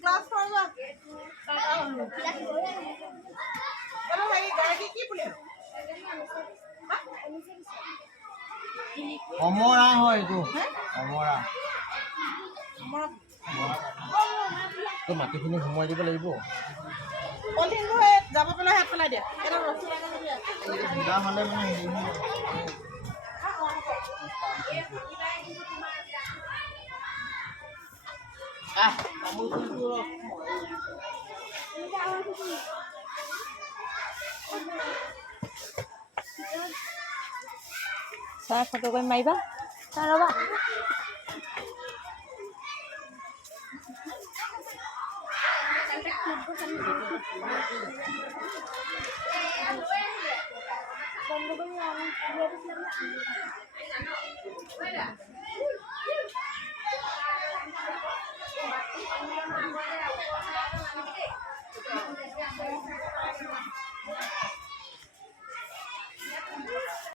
Class কৰবা চলো ভাই গাড়ি কি বলে অমৰা হয় এইটো অমৰা তো মাটিখিনি সোমোৱাই দিব লাগিব পলিথিনটো যাব পেলাই হাত পেলাই দিয়া এটা ৰছী লাগে দিয়া ঢিলা হ'লে মানে Saya foto ko may ba? Sana ba? Banda ko yung